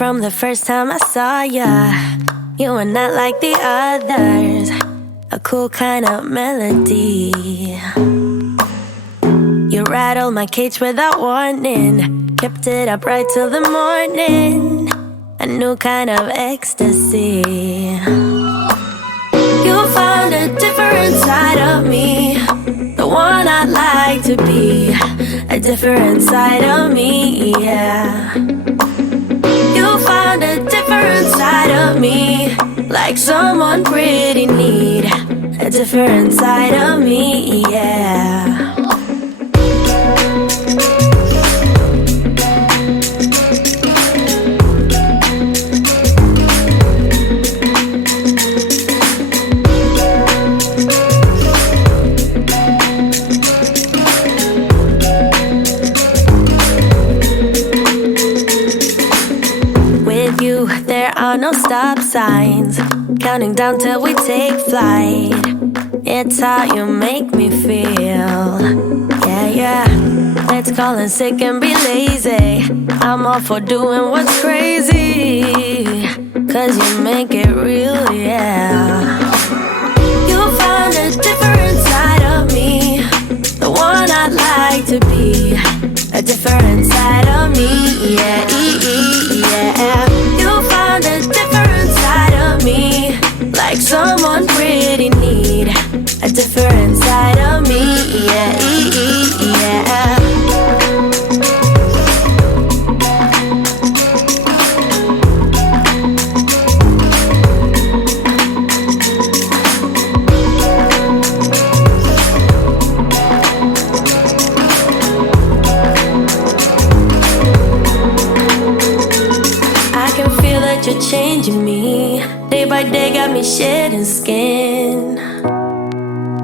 from the first time I saw ya. You were not like the others, a cool kind of melody. You rattled my cage without warning, kept it up right till the morning. A new kind of ecstasy. You found a different side of me, the one I'd like to be. A different side of me, yeah. You found a different side of me, like someone pretty need. A different side of me, yeah. There are no stop signs, counting down till we take flight. It's how you make me feel. Yeah, yeah. Let's call in sick and be lazy. I'm all for doing what's crazy, cause you make it real, yeah. You found a different side of me, the one I'd like to be. A different side of me, yeah, yeah. You found a different side of me, like someone pretty need. A different side of me, yeah, yeah. You're changing me, day by day got me shedding skin.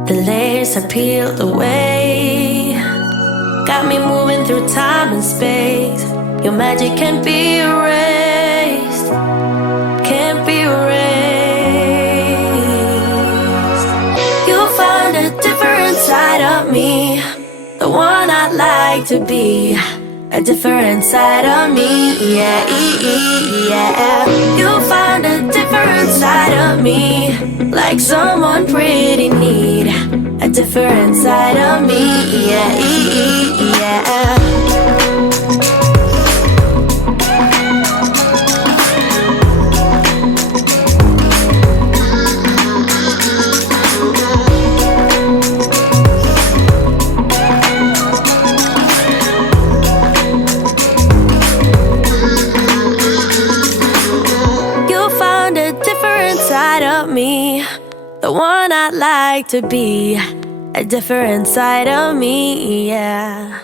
The layers are peeled away, got me moving through time and space. Your magic can't be erased, can't be erased. You found a different side of me, the one I'd like to be. A different side of me, yeah, yeah. You found a different side of me, like someone pretty need. A different side of me, yeah, yeah. Me, the one I'd like to be. A different side of me, yeah.